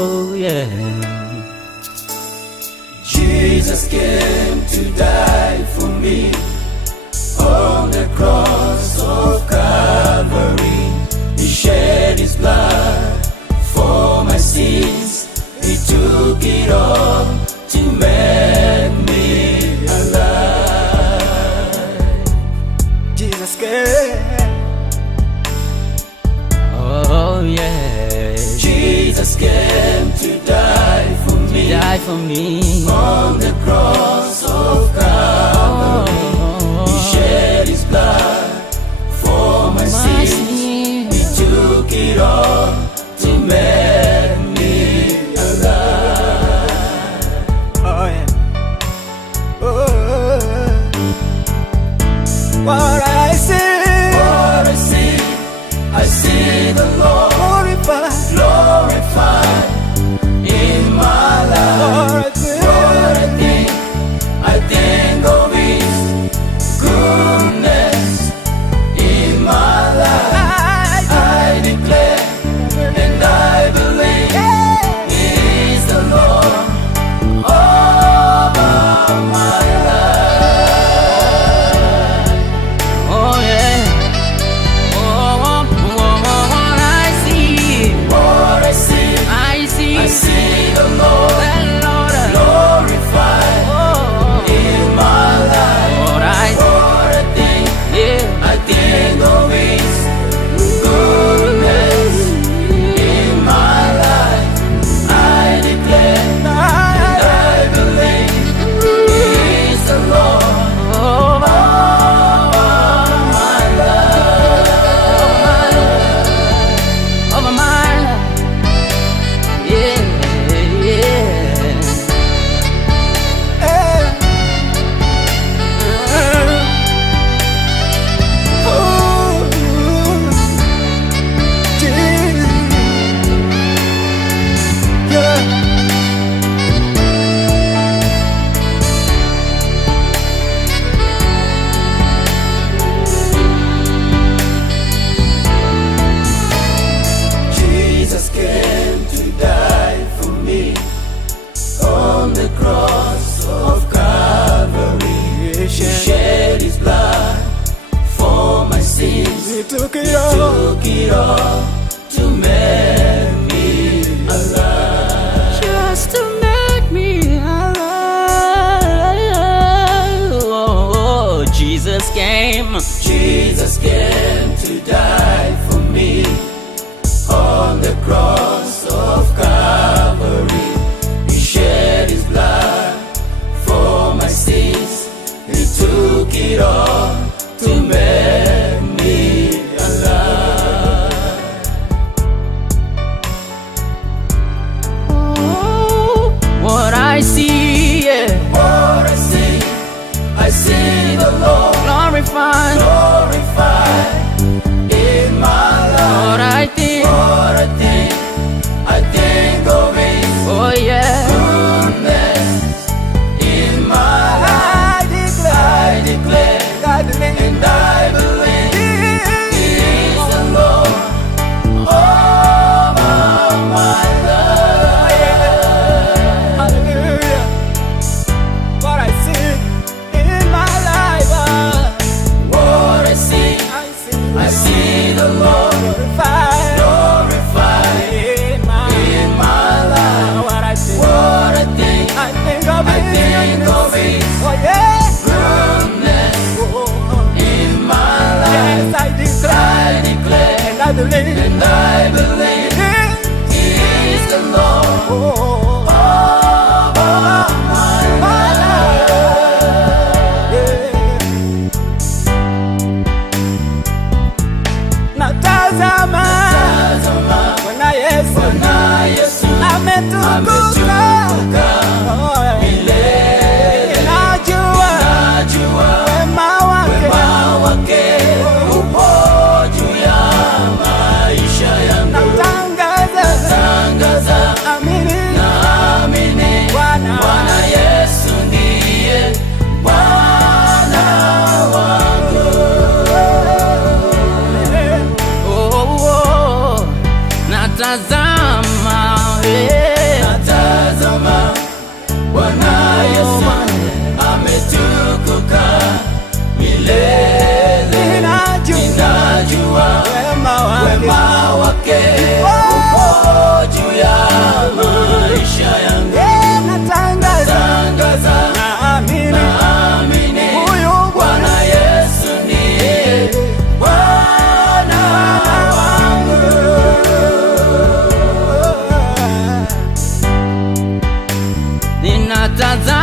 Oh yeah. Jesus came to die for me on the cross of Calvary. He shed his blood for my sins. He took it all to make me alive. Jesus came. Oh yeah. Jesus came to die for me. Die for me On the cross of Calvary. He shed his blood for my sins. He took it all to make me alive. Oh yeah. Oh. What I see the Lord glorified in my life. What I think Nitatazama